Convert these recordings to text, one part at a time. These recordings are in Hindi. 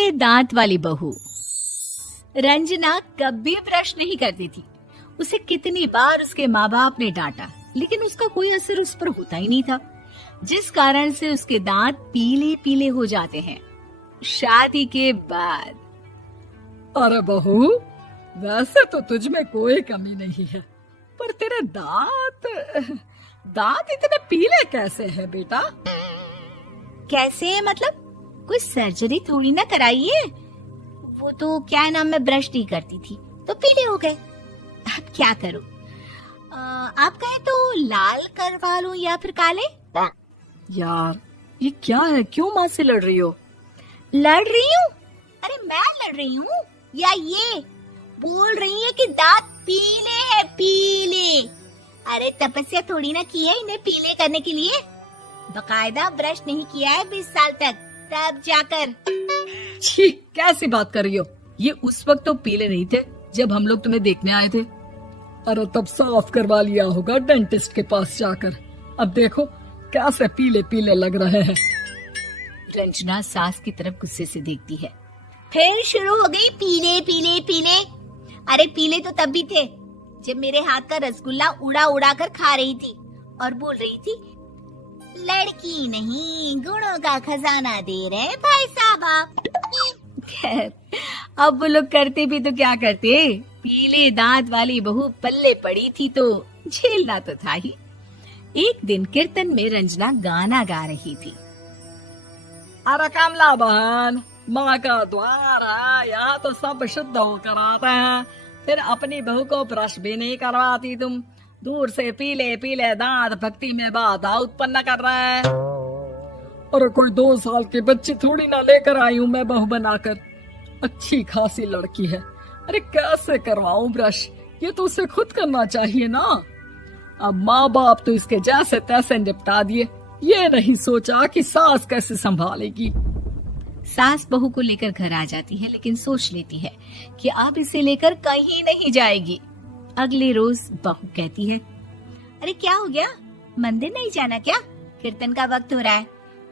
पीले दांत वाली बहू। रंजना कभी ब्रश नहीं करती थी। उसे कितनी बार उसके माँ बाप ने डांटा, लेकिन उसका कोई असर उस पर होता ही नहीं था, जिस कारण से उसके दांत पीले पीले हो जाते हैं। शादी के बाद। अरे बहू, वैसे तो तुझ में कोई कमी नहीं है, पर तेरे दांत इतने पीले कैसे हैं बेटा? कैसे मतलब? कोई सर्जरी थोड़ी ना कराइए। वो तो क्या नाम, मैं ब्रश नहीं करती थी तो पीले हो गए। अब क्या करूं? आप कहे तो लाल करवा लूं या फिर काले? यार ये क्या है, क्यों माँ से लड़ रही हो? लड़ रही हूँ? अरे मैं लड़ रही हूँ या ये बोल रही है कि दांत पीले हैं, पीले। अरे तपस्या थोड़ी ना की है इन्हें पीले करने के लिए। बकायदा ब्रश नहीं किया है 20 साल तक, तब जाकर। छी, कैसी बात कर रही हो? ये उस वक्त तो पीले नहीं थे जब हम लोग तुम्हें देखने आए थे। अरे तब साफ करवा लिया होगा डेंटिस्ट के पास जाकर। अब देखो कैसे पीले पीले लग रहे हैं। रंजना सास की तरफ गुस्से से देखती है। फिर शुरू हो गई पीले पीले पीले। अरे पीले तो तब भी थे जब मेरे हाथ का रसगुल्ला उड़ा उड़ा कर खा रही थी और बोल रही थी, लड़की नहीं गुणों का खजाना दे रहे भाई साहब आप। खैर, अब वो लोग करते भी तो क्या करते, पीले दांत वाली बहू पल्ले पड़ी थी तो झेलना तो था ही। एक दिन कीर्तन में रंजना गाना गा रही थी। अरे कमला बहन, माँ का द्वार है, यहाँ तो सब शुद्ध होकर आते हैं, फिर अपनी बहू को ब्रश भी नहीं करवाती तुम। दूर से पीले पीले दांत भक्ति में बाधा उत्पन्न कर रहे हैं। अरे कोई 2 साल के बच्चे थोड़ी ना लेकर आई हूँ मैं बहू बनाकर। अच्छी खासी लड़की है, अरे कैसे करवाऊं ब्रश? ये तो उसे खुद करना चाहिए ना। अब माँ बाप तो इसके जैसे तैसे निपटा दिए, ये नहीं सोचा कि सास कैसे संभालेगी। सास बहू को लेकर घर आ जाती है, लेकिन सोच लेती है कि अब इसे लेकर कहीं नहीं जाएगी। अगले रोज बहू कहती है, अरे क्या हो गया, मंदिर नहीं जाना क्या? कीर्तन का वक्त हो रहा है।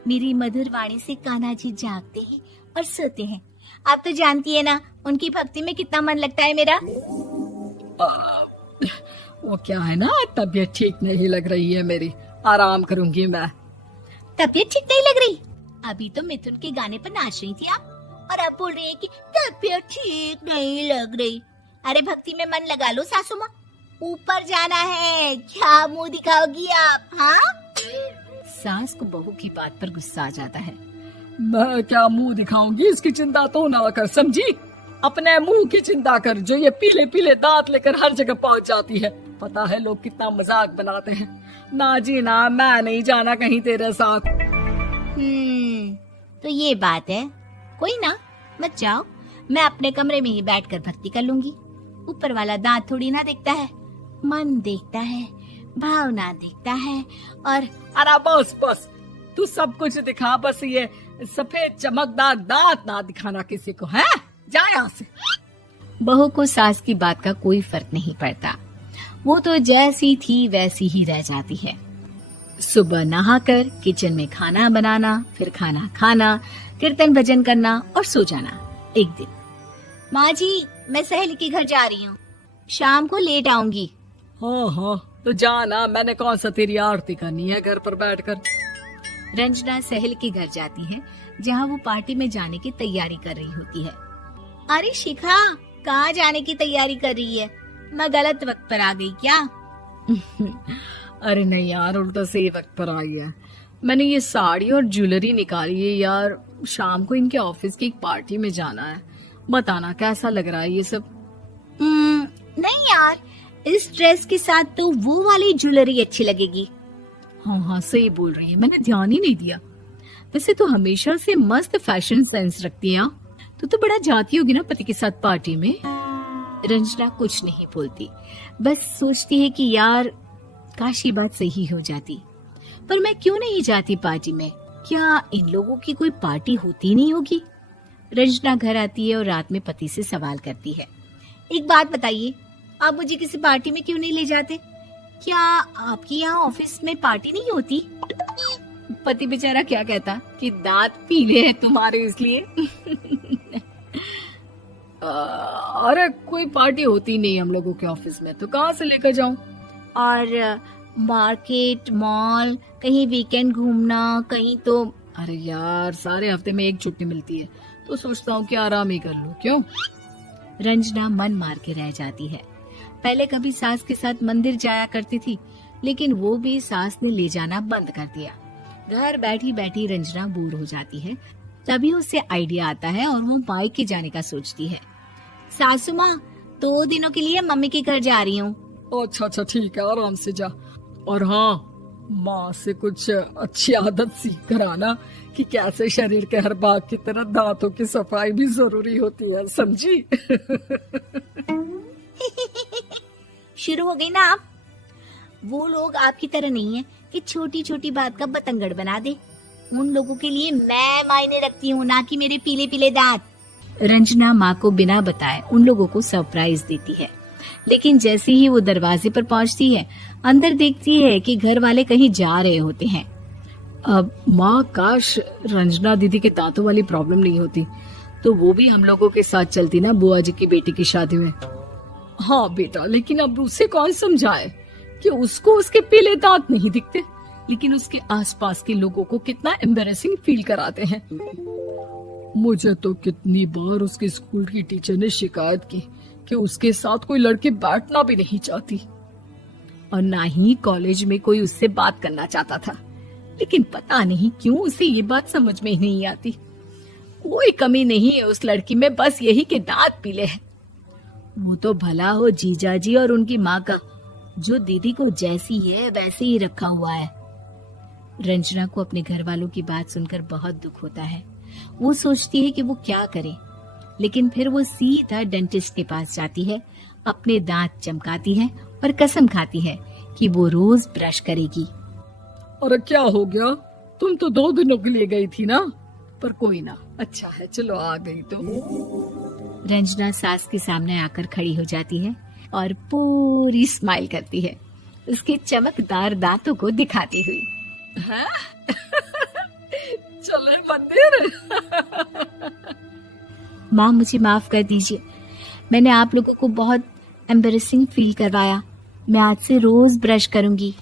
मेरी मधुर वाणी से कान्हा जी जागते हैं और सोते हैं। आप तो जानती है ना उनकी भक्ति में कितना मन लगता है मेरा। वो क्या है ना, तबीयत ठीक नहीं लग रही है मेरी, आराम करूंगी मैं। तबीयत ठीक नहीं लग रही? अभी तो मिथुन के गाने पर नाच रही थी आप, और अब बोल रही है कि तबीयत ठीक नहीं लग रही। अरे भक्ति में मन लगा लो सासू माँ, ऊपर जाना है, क्या मुंह दिखाओगी आप? हाँ? सास को बहू की बात पर गुस्सा आ जाता है। मैं क्या मुंह दिखाऊंगी, इसकी चिंता तो ना कर, समझी? अपने मुंह की चिंता कर, जो ये पीले पीले दांत लेकर हर जगह पहुंच जाती है। पता है लोग कितना मजाक बनाते हैं। ना जी ना, मैं नहीं जाना कहीं तेरे साथ। तो ये बात है। कोई ना, मत जाओ, मैं अपने कमरे में ही बैठकर भक्ति कर लूंगी। ऊपर वाला दांत थोड़ी ना देखता है, मन देखता है, भावना देखता है। और अरे बस बस, तू सब कुछ दिखा, बस ये सफेद चमकदार दांत ना दिखाना किसी को, है? जा यहाँ से। बहू को सास की बात का कोई फर्क नहीं पड़ता, वो तो जैसी थी वैसी ही रह जाती है। सुबह नहाकर किचन में खाना बनाना, फिर खाना खाना, कीर्तन भजन करना और सो जाना। एक दिन, माँ जी मैं सहेली के घर जा रही हूँ, शाम को लेट आऊंगी। हाँ हाँ तो जाना, मैंने कौन सा तेरी आरती करनी है घर पर बैठकर। रंजना सहेली के घर जाती है, जहाँ वो पार्टी में जाने की तैयारी कर रही होती है। अरे शिखा, कहाँ जाने की तैयारी कर रही है? मैं गलत वक्त पर आ गई क्या? अरे नहीं यार, उल्टा सही वक्त पर आई है। मैंने ये साड़ी और ज्वेलरी निकाली है यार, शाम को इनके ऑफिस की एक पार्टी में जाना है। बताना कैसा लग रहा है ये सब? नहीं यार, इस ड्रेस के साथ तो वो वाली ज्वेलरी अच्छी लगेगी। हाँ हाँ सही बोल रही है, मैंने ध्यान ही नहीं दिया। वैसे तो हमेशा से मस्त फैशन सेंस रखती है। तो बड़ा जाती होगी ना पति के साथ पार्टी में। रंजना कुछ नहीं बोलती, बस सोचती है कि यार काश ये बात सही हो जाती, पर मैं क्यों नहीं जाती पार्टी में? क्या इन लोगों की कोई पार्टी होती नहीं होगी? रंजना घर आती है और रात में पति से सवाल करती है, एक बात बताइए, आप मुझे किसी पार्टी में क्यों नहीं ले जाते? क्या आपके यहाँ ऑफिस में पार्टी नहीं होती? पति बेचारा क्या कहता कि दांत पीले हैं तुम्हारे इसलिए। अरे कोई पार्टी होती नहीं हम लोगों के ऑफिस में, तो कहाँ से लेकर जाऊं? और मार्केट, मॉल, कहीं वीकेंड घूमना, कहीं तो। अरे यार, सारे हफ्ते में एक छुट्टी मिलती है, तो सोचता हूँ कि आराम ही कर लूं। क्यों? रंजना मन मार के रह जाती है। पहले कभी सास के साथ मंदिर जाया करती थी, लेकिन वो भी सास ने ले जाना बंद कर दिया। घर बैठी बैठी रंजना बोर हो जाती है। तभी उसे आइडिया आता है और वो मायके जाने का सोचती है। सासू माँ, 2 दिनों के लिए मम्मी के घर जा रही हूँ। अच्छा अच्छा, ठीक है, आराम से जा। और हाँ, माँ से कुछ अच्छी आदत सीख कर आना कि कैसे शरीर के हर भाग की तरह दांतों की सफाई भी जरूरी होती है, समझी? शुरू हो गई ना आप। वो लोग आपकी तरह नहीं है कि छोटी छोटी बात का बतंगड़ बना दे। उन लोगों के लिए मैं मायने रखती हूँ, ना कि मेरे पीले पीले दांत। रंजना माँ को बिना बताए उन लोगों को सरप्राइज देती है, लेकिन जैसे ही वो दरवाजे पर पहुंचती है, अंदर देखती है कि घर वाले कहीं जा रहे होते हैं। अब माँ, काश रंजना दीदी के दांतों वाली प्रॉब्लम नहीं होती, तो वो भी हम लोगों के साथ चलती ना बुआ जी की बेटी की शादी में। हाँ बेटा, लेकिन अब उसे कौन समझाए कि उसको उसके पीले दांत नहीं दिखते, लेकिन उसके आसपास के लोगों को कितना एम्बैरेसिंग फील कराते हैं। मुझे तो कितनी बार उसके स्कूल की टीचर ने शिकायत की कि उसके साथ कोई लड़की बैठना भी नहीं चाहती, और ना ही कॉलेज में कोई उससे बात करना चाहता था। लेकिन पता नहीं क्यों उसे ये बात समझ में ही नहीं आती। कोई कमी नहीं है उस लड़की में, बस यही कि दांत पीले हैं। वो तो भला हो जीजा जी और उनकी माँ का, जो दीदी को जैसी है वैसे ही रखा हुआ है। रंजना को अपने घर वालों की बात सुनकर बहुत दुख होता है। वो सोचती है कि वो क्या करे, लेकिन फिर वो सीधा डेंटिस्ट के पास जाती है, अपने दांत चमकाती है और कसम खाती है कि वो रोज ब्रश करेगी। अरे क्या हो गया? तुम तो 2 दिनों के लिए गई थी ना, पर कोई ना, अच्छा है, चलो आ गई तो। रंजना सास के सामने आकर खड़ी हो जाती है और पूरी स्माइल करती है, उसके चमकदार दांतों को दिखाती हुई। हैं? चले मंदिर? माँ, मुझे माफ कर दीजिए, मैंने आप लोगों को बहुत एम्बैरेसिंग फील करवाया। मैं आज से रोज ब्रश करूंगी।